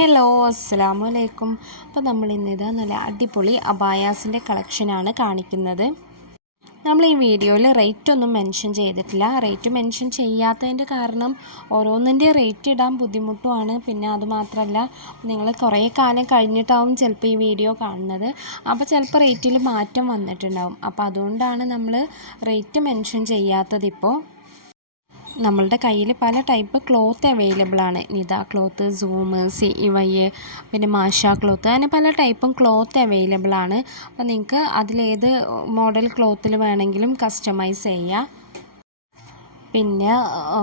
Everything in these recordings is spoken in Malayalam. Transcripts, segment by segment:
ഹലോ അസ്സലാമു അലൈക്കും. അപ്പോൾ നമ്മളിന്നിത് നല്ല അടിപൊളി അബായാസിൻ്റെ കളക്ഷനാണ് കാണിക്കുന്നത്. നമ്മൾ ഈ വീഡിയോയിൽ റേറ്റ് ഒന്നും മെൻഷൻ ചെയ്തിട്ടില്ല. റേറ്റ് മെൻഷൻ ചെയ്യാത്തതിൻ്റെ കാരണം ഓരോന്നിൻ്റെ റേറ്റ് ഇടാൻ ബുദ്ധിമുട്ടുമാണ്. പിന്നെ അതുമാത്രമല്ല, നിങ്ങൾ കുറേ കാലം കഴിഞ്ഞിട്ടാവും ചിലപ്പോൾ ഈ വീഡിയോ കാണുന്നത്. അപ്പോൾ ചിലപ്പോൾ റേറ്റിൽ മാറ്റം വന്നിട്ടുണ്ടാവും. അപ്പോൾ അതുകൊണ്ടാണ് നമ്മൾ റേറ്റ് മെൻഷൻ ചെയ്യാത്തതിപ്പോൾ. നമ്മളുടെ കയ്യിൽ പല ടൈപ്പ് ക്ലോത്ത് അവൈലബിൾ ആണ്. നിത ക്ലോത്ത്, സൂം, CY, പിന്നെ മാഷ ക്ലോത്ത്, അങ്ങനെ പല ടൈപ്പും ക്ലോത്ത് അവൈലബിൾ ആണ്. അപ്പോൾ നിങ്ങൾക്ക് അതിലേത് മോഡൽ ക്ലോത്തിൽ വേണമെങ്കിലും കസ്റ്റമൈസ് ചെയ്യാം. പിന്നെ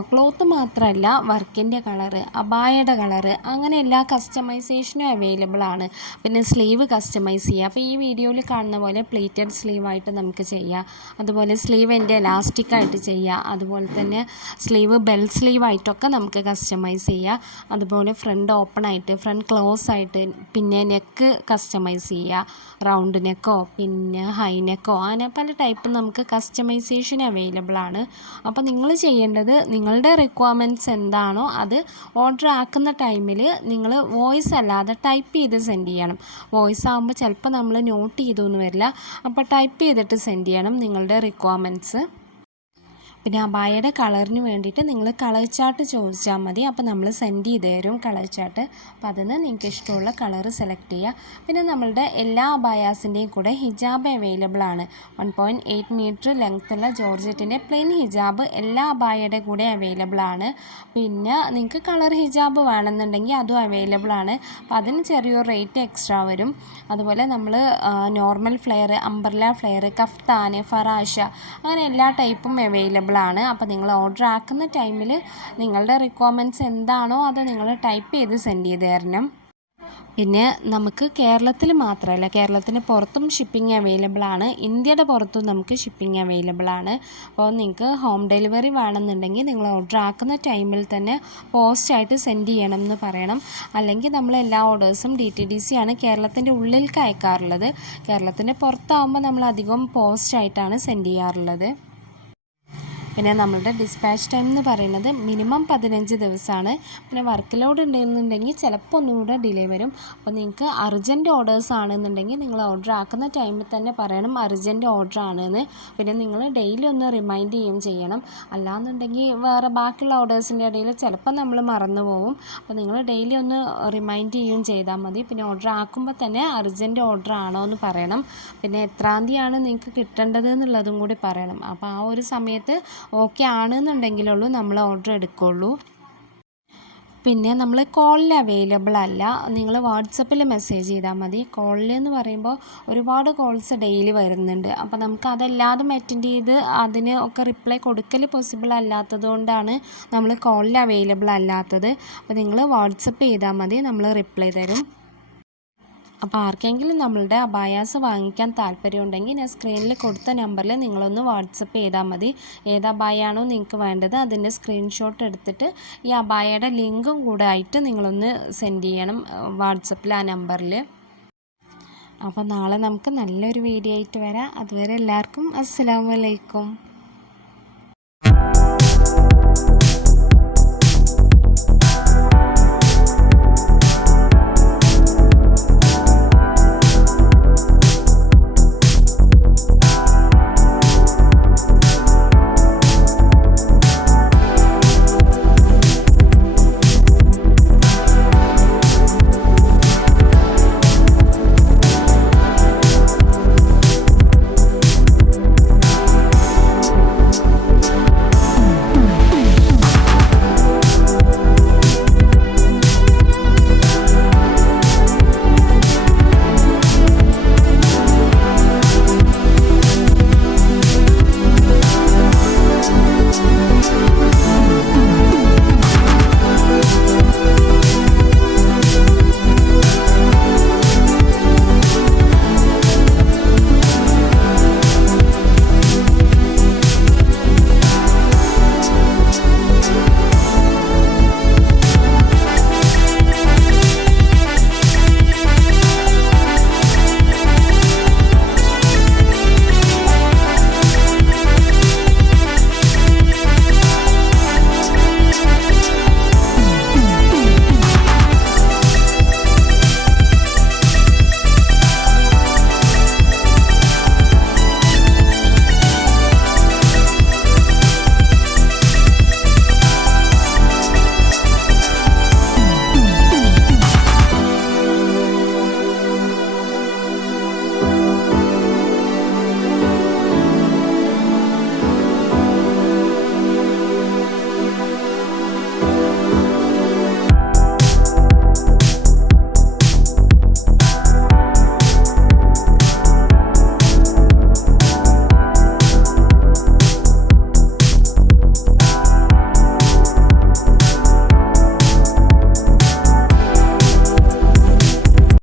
ക്ലോത്ത് മാത്രമല്ല, വർക്കിൻ്റെ കളറ്, അബായയുടെ കളറ്, അങ്ങനെ എല്ലാ കസ്റ്റമൈസേഷനും അവൈലബിൾ ആണ്. പിന്നെ സ്ലീവ് കസ്റ്റമൈസ് ചെയ്യുക. അപ്പോൾ ഈ വീഡിയോയിൽ കാണുന്ന പോലെ പ്ലീറ്റഡ് സ്ലീവായിട്ട് നമുക്ക് ചെയ്യാം. അതുപോലെ സ്ലീവിൻ്റെ എലാസ്റ്റിക്കായിട്ട് ചെയ്യാം. അതുപോലെ തന്നെ സ്ലീവ് ബെൽ സ്ലീവായിട്ടൊക്കെ നമുക്ക് കസ്റ്റമൈസ് ചെയ്യാം. അതുപോലെ ഫ്രണ്ട് ഓപ്പൺ ആയിട്ട്, ഫ്രണ്ട് ക്ലോസ് ആയിട്ട്, പിന്നെ നെക്ക് കസ്റ്റമൈസ് ചെയ്യുക. റൗണ്ട് നെക്കോ പിന്നെ ഹൈ നെക്കോ, അങ്ങനെ പല ടൈപ്പ് നമുക്ക് കസ്റ്റമൈസേഷൻ അവൈലബിൾ ആണ്. അപ്പോൾ നിങ്ങൾ ചെയ്യേണ്ടത്, നിങ്ങളുടെ റിക്വയർമെൻറ്റ്സ് എന്താണോ അത് ഓർഡർ ആക്കുന്ന ടൈമിൽ നിങ്ങൾ വോയിസ് അല്ലാതെ ടൈപ്പ് ചെയ്ത് സെൻഡ് ചെയ്യണം. വോയിസ് ആകുമ്പോൾ ചിലപ്പോൾ നമ്മൾ നോട്ട് ചെയ്തൊന്നും വരില്ല. അപ്പോൾ ടൈപ്പ് ചെയ്തിട്ട് സെൻഡ് ചെയ്യണം നിങ്ങളുടെ റിക്വയർമെൻറ്റ്സ്. പിന്നെ അബായയുടെ കളറിന് വേണ്ടിയിട്ട് നിങ്ങൾ കളർ ചാർട്ട് ചോദിച്ചാൽ മതി. അപ്പോൾ നമ്മൾ സെൻഡ് ചെയ്ത് തരും കളർ ചാർട്ട്. അപ്പോൾ അതിന് നിങ്ങൾക്ക് ഇഷ്ടമുള്ള കളർ സെലക്ട് ചെയ്യുക. പിന്നെ നമ്മളുടെ എല്ലാ അബായാസിൻ്റെയും കൂടെ ഹിജാബ് അവൈലബിൾ ആണ്. 1.8 മീറ്റർ ലെങ്ത്തുള്ള ജോർജറ്റിൻ്റെ പ്ലെയിൻ ഹിജാബ് എല്ലാ അബായയുടെ കൂടെ അവൈലബിൾ ആണ്. പിന്നെ നിങ്ങൾക്ക് കളർ ഹിജാബ് വേണമെന്നുണ്ടെങ്കിൽ അതും അവൈലബിൾ ആണ്. അപ്പോൾ അതിന് ചെറിയൊരു റേറ്റ് എക്സ്ട്രാ വരും. അതുപോലെ നമ്മൾ normal flare, umbrella flare, kaftan, ഫറാഷ, അങ്ങനെ എല്ലാ ടൈപ്പും അവൈലബിൾ ആണ്. അപ്പോൾ നിങ്ങൾ ഓർഡർ ആക്കുന്ന ടൈമിൽ നിങ്ങളുടെ റിക്വയർമെൻറ്റ്സ് എന്താണോ അത് നിങ്ങൾ ടൈപ്പ് ചെയ്ത് സെൻഡ് ചെയ്ത് തരണം. പിന്നെ നമുക്ക് കേരളത്തിൽ മാത്രമല്ല, കേരളത്തിന് പുറത്തും ഷിപ്പിംഗ് അവൈലബിൾ ആണ്. ഇന്ത്യയുടെ പുറത്തും നമുക്ക് ഷിപ്പിംഗ് അവൈലബിൾ ആണ്. അപ്പോൾ നിങ്ങൾക്ക് ഹോം ഡെലിവറി വേണമെന്നുണ്ടെങ്കിൽ നിങ്ങൾ ഓർഡർ ആക്കുന്ന ടൈമിൽ തന്നെ പോസ്റ്റായിട്ട് സെൻഡ് ചെയ്യണം എന്ന് പറയണം. അല്ലെങ്കിൽ നമ്മൾ എല്ലാ ഓർഡേഴ്സും DTDC ആണ് കേരളത്തിൻ്റെ ഉള്ളിലേക്ക് അയക്കാറുള്ളത്. കേരളത്തിൻ്റെ പുറത്താകുമ്പോൾ നമ്മൾ അധികം പോസ്റ്റായിട്ടാണ് സെൻഡ് ചെയ്യാറുള്ളത്. പിന്നെ നമ്മളുടെ ഡിസ്പാച്ച് ടൈം എന്ന് പറയുന്നത് മിനിമം 15 ദിവസമാണ്. പിന്നെ വർക്ക് ലോഡ് ഉണ്ടെന്നുണ്ടെങ്കിൽ ചിലപ്പോൾ ഒന്നുകൂടെ ഡിലേ വരും. അപ്പോൾ നിങ്ങൾക്ക് അർജൻറ്റ് ഓർഡേഴ്സ് ആണെന്നുണ്ടെങ്കിൽ നിങ്ങൾ ഓർഡർ ആക്കുന്ന ടൈമിൽ തന്നെ പറയണം അർജൻറ്റ് ഓർഡർ ആണെന്ന്. പിന്നെ നിങ്ങൾ ഡെയിലി ഒന്ന് റിമൈൻഡ് ചെയ്യുകയും ചെയ്യണം. അല്ലാന്നുണ്ടെങ്കിൽ വേറെ ബാക്കിയുള്ള ഓർഡേഴ്സിൻ്റെ ഇടയിൽ ചിലപ്പോൾ നമ്മൾ മറന്നു പോകും. അപ്പോൾ നിങ്ങൾ ഡെയിലി ഒന്ന് റിമൈൻഡ് ചെയ്യുകയും ചെയ്താൽ മതി. പിന്നെ ഓർഡർ ആക്കുമ്പോൾ തന്നെ അർജൻറ്റ് ഓർഡർ ആണോ എന്ന് പറയണം. പിന്നെ എത്രാം തീയതിയാണ് നിങ്ങൾക്ക് കിട്ടേണ്ടത് എന്നുള്ളതും കൂടി പറയണം. അപ്പോൾ ആ ഒരു സമയത്ത് ഓക്കെ ആണെന്നുണ്ടെങ്കിലുള്ളൂ നമ്മൾ ഓർഡർ എടുക്കുകയുള്ളൂ. പിന്നെ നമ്മൾ കോളിൽ അവൈലബിൾ അല്ല. നിങ്ങൾ വാട്സപ്പിൽ മെസ്സേജ് ചെയ്താൽ മതി. കോളിൽ എന്ന് പറയുമ്പോൾ ഒരുപാട് കോൾസ് ഡെയിലി വരുന്നുണ്ട്. അപ്പോൾ നമുക്ക് അതെല്ലാതും അറ്റൻഡ് ചെയ്ത് അതിന് ഒക്കെ റിപ്ലൈ കൊടുക്കൽ പോസിബിൾ അല്ലാത്തത് കൊണ്ടാണ് നമ്മൾ കോളിൽ അവൈലബിൾ അല്ലാത്തത്. അപ്പോൾ നിങ്ങൾ വാട്സപ്പ് ചെയ്താൽ മതി, നമ്മൾ റിപ്ലൈ തരും. അപ്പോൾ ആർക്കെങ്കിലും നമ്മളുടെ അബായാസ് വാങ്ങിക്കാൻ താല്പര്യമുണ്ടെങ്കിൽ ഞാൻ സ്ക്രീനിൽ കൊടുത്ത നമ്പറിൽ നിങ്ങളൊന്ന് വാട്സപ്പ് ചെയ്താൽ മതി. ഏത് അബായാണോ നിങ്ങൾക്ക് വേണ്ടത് അതിൻ്റെ സ്ക്രീൻഷോട്ട് എടുത്തിട്ട് ഈ അബായയുടെ ലിങ്കും കൂടെ ആയിട്ട് നിങ്ങളൊന്ന് സെൻഡ് ചെയ്യണം വാട്സപ്പിൽ ആ നമ്പറിൽ. അപ്പോൾ നാളെ നമുക്ക് നല്ലൊരു വീഡിയോ ആയിട്ട് വരാം. അതുവരെ എല്ലാവർക്കും അസ്സലാമു അലൈക്കും.